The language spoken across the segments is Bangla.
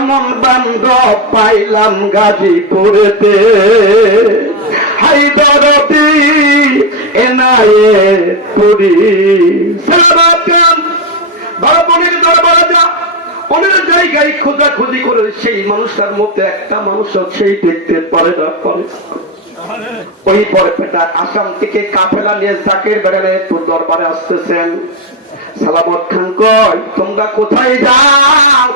এমন বান্ধব পাইলাম গাজীপুরেতে, হায়দরদি এনায়েতপুরি। বারবনের দরবারে যা, অনেক জায়গায় খোঁজাখুঁজি করে সেই মানুষটার মধ্যে একটা মানুষ সেই দেখতে পারে না। ওই বরপেটা আসাম থেকে কাফেলা নিয়ে জাকির বেড়ালে তোর দরবারে আসতেছেন। সালামত খান কয় তোমরা কোথায় যাও?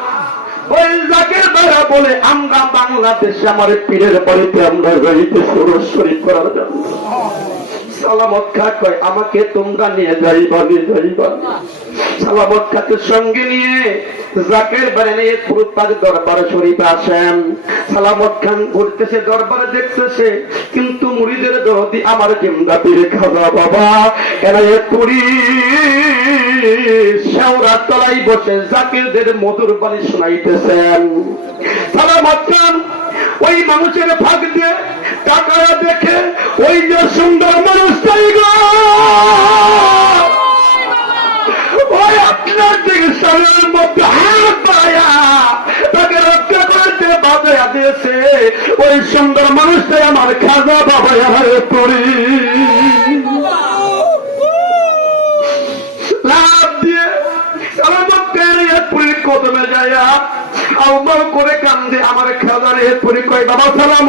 ওই জাকির বেড়া বলে আমরা বাংলাদেশে আমার পীরের বাড়িতে আমরা যাইতে সুরজ শরীফ করার জন্য। সালামত খা কয় আমাকে তোমরা নিয়ে যাইবা, নিয়ে যাইবা। সালামত খাকে সঙ্গে নিয়ে জাকির বেড়া নিয়ে পুরুপার দরবার শরীফে আসেন। সালামত খান ঘুরতেছে, দরবারে দেখতেছে, কিন্তু মুরিদের দরদি আমার জিন্দা পীর খাজা বাবা এনায়েতপুরি শেওড়া তলায় বসে জাকিরদের মধুর বাণী শোনাইতেছেন। সালামত খান ওই মানুষের ফাঁক দিয়ে টাকারা দেখে ওই যে সুন্দর মানুষটাই গো, ওই আপনার চিকিৎসার মধ্যে হাত পায়া তাকে রক্ষা করতে বাজায়া দিয়েছে। ওই সুন্দর মানুষটাই আমার খাজা বাবা এনায়েতপুরি। লাভ দিয়ে এনায়েতপুরির কদমে যায়া আউমাউ করে কান্দে আমার খাজা এনায়েতপুরি কয় বাবা সালাম,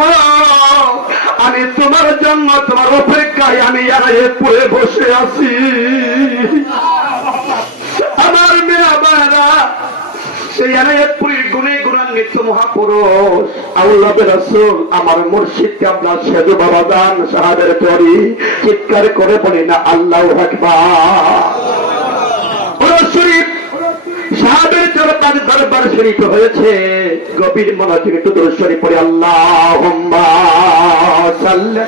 আমি তোমার জন্য তোমার অপেক্ষায় আমি এনায়েতপুরে বসে আছি। আমার মেয়ে বাবারা সেই এনায়েতপুরীর গুণে গুণান্বিত মহাপুরুষ আল্লাহ রাসূল আমার মুর্শিদ কাবলা সাধু বাবা দান সাহাবের তরি চিৎকার করে বলি না আল্লাহু আকবার। শরীফ সাহাবের দরবার দরবার শরীফ হয়েছে, গভীর মনোযোগ একটু দরুদ শরীফ পড়ে আল্লাহুম্মা সাল্লি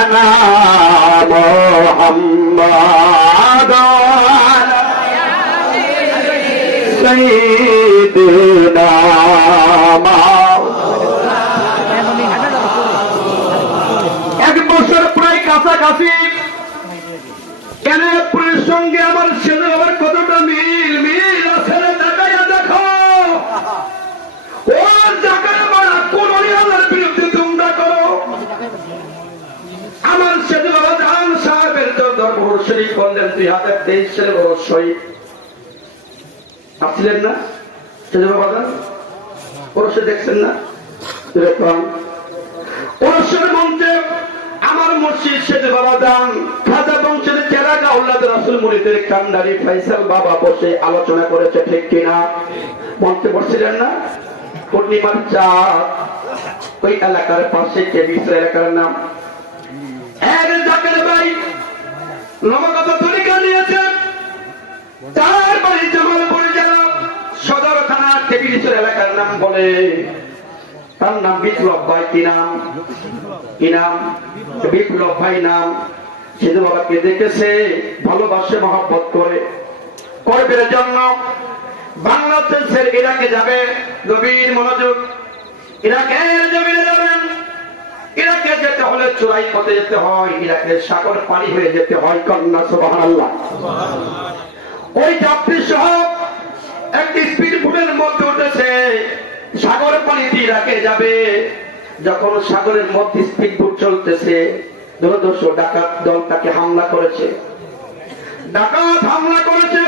আলা মুহাম্মাদ সাইয়্যিদিনা কাছাকাছি এনায়েতপুরের সঙ্গে আমার ছেলে বাবার কতটা মিল মিল আছে তাকাইয়া দেখো। ও জাকার বাড়া কোন আল্লাহর বিরুদ্ধে তোমরা করো। আমার ছেলে বাবা জান সাহেবের দরবার শরীফ বললেন 2023 সালে বড় শহীদ আসছিলেন না ছেলে বাবা জান? পরশে দেখছেন না এরকম পরশের মঞ্চে আমার মুর্শিদ শেখ বাবা দান খাজা বংশের চেরাগা আওলাদ রাসূল মুরিদের কান্ডারি ফয়সাল বাবা বসে আলোচনা করেছে, ঠিক কিনা? মঞ্চে বসছিলেন না? পূর্ণিমার চাঁদ ওই এলাকার পাশে কেবিস এলাকার নাম জাকের ভাই নবাগত তরিকা নিয়েছে। তার বাড়ি জামালপুর জেলা সদর থানা কেবিস এলাকার নাম বলে, তার নাম বিপ্লব ভাই। কি নাম? কি নাম? বিপ্লব ভাই নাম। সিধু বাবাকে দেখেছে, ভালোবাসে, মহব্বত করে। করবের জন্য বাংলাদেশের ইরাকে যাবে, গভীর মনোযোগ। ইরাকের জমিনে যাবেন। ইরাকে যেতে হলে চোরাই পথে যেতে হয়, ইরাকের সাগর পানি হয়ে যেতে হয়। কন্যা সুবহানাল্লাহ। ওই যাত্রী সহ একটি স্পিড বোটের মধ্যে উঠেছে, সাগর পানিতে ইরাকে যাবে। যখন সাগরের মধ্যে স্পিড বোট চলতেছে, দুর্ধর্ষ ডাকাত দল তাকে হামলা করেছে। ডাকাত হামলা করেছে,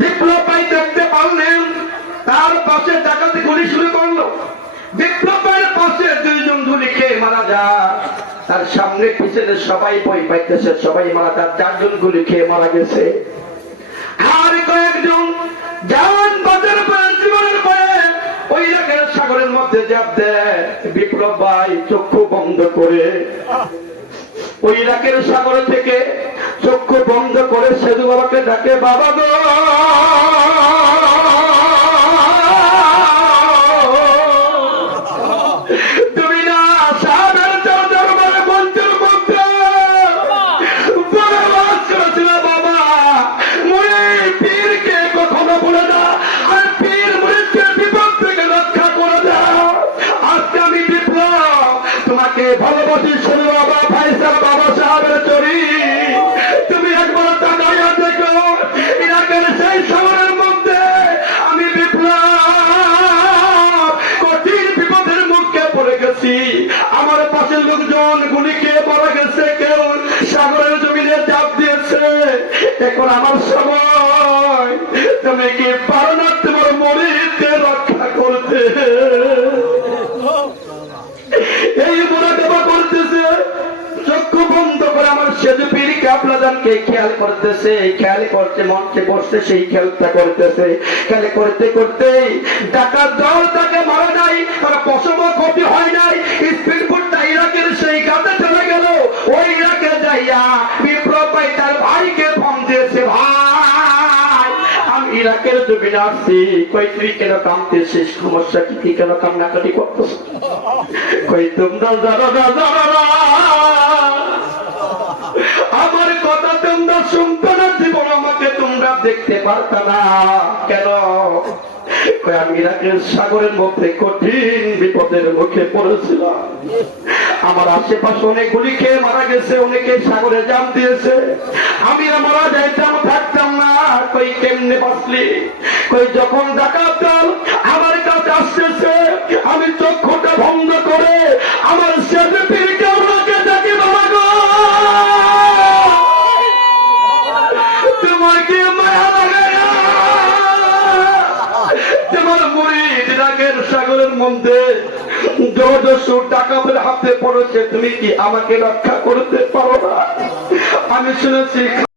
বিপ্লব ভাই দেখতে পারলেন, তার পাশে ডাকাতি গুলি শুরু করলো। বিপ্লব ভাইয়ের পাশে দুইজন গুলি খেয়ে মারা যায়, তার সামনে পিছনে সবাই ভয় পাইতেছে, সবাই মারা যায়। 4 জন গুলি খেয়ে মারা গেছে। আর কয়েকজন জান বাজার পরে জীবনের পরে ওই এলাকার সাগরের মধ্যে ঝাঁপ দেয়। বিপ্লব ভাই চক্ষু বন্ধ করে ওই এলাকার সাগর থেকে চক্ষু বন্ধ করে সাধু বাবাকে ডাকে, বাবা গো তুমি না সাহেবের দরবারে বঞ্চন করতে বড় বাস করেছিল বাবা। মুড়ি পীরকে কখনো বলে না, আর পীর মুড়িকে বিপদ থেকে রক্ষা করে দাও। আজকে আমি বিপ্লব তোমাকে ভালোবাসি, শোনো বাবা, ফাইসাল বাবা সাহেবের চরি। তুমি সাগরের জমিনে চাপ দিয়েছে। এখন আমার সময়, তুমি কি পারো না তোমার মরিদকে রক্ষা করতে? এই মোনাজাত করতেছে, চক্ষু বন্ধ করে আমার সেজু পীর কাবলাদানকে খেয়াল করতেছে, খেয়াল করতে মঞ্চে বসতে সেই খেয়ালটা করতেছে। খেয়াল করতে করতে ডাকাত দল তাকে মারা নাই, তারা পশম ক্ষতি হয় নাই। স্পিডবোটটা ইরাকের সেই কাছে চলে গেল। ওই ইরাকে যাইয়া বিপ্লব ভাই তার ভাইকে ফোন দিয়েছে, ভাই আমি ইরাকের জমিনে আসছি। কই তুই কেন কামতেছিস? সমস্যা কি? তুই কেন কান্নাকাটি করতেছ? কই তোমরা জানো না, জানো না আমার কথা তোমরা শুনতো না, জীবন আমাকে তোমরা দেখতে পারতা না কেন? আমি ইরাকের সাগরের মধ্যে কঠিন বিপদের মুখে পড়েছিলাম। আমার আশেপাশে অনেক গুলি খেয়ে মারা গেছে, অনেকে সাগরে জাম দিয়েছে। আমি মারা যাইতাম, থাকতাম না। কই কেমনে বাঁচলি? কই যখন ডাকাত দল আমার কাছে আসতেছে, আমি চক্ষুটা বন্ধ করে আমার সেজে পীরকে ওনাকে ডাকি, বাবা গো তোমার কি মায়া লাগে না? তোমার মুরিদ ইরাকের সাগরের মধ্যে জবরদস্ত টাকা ফেলে হাতে পড়েছে, তুমি কি আমাকে রক্ষা করতে পারো না? আমি শুনেছি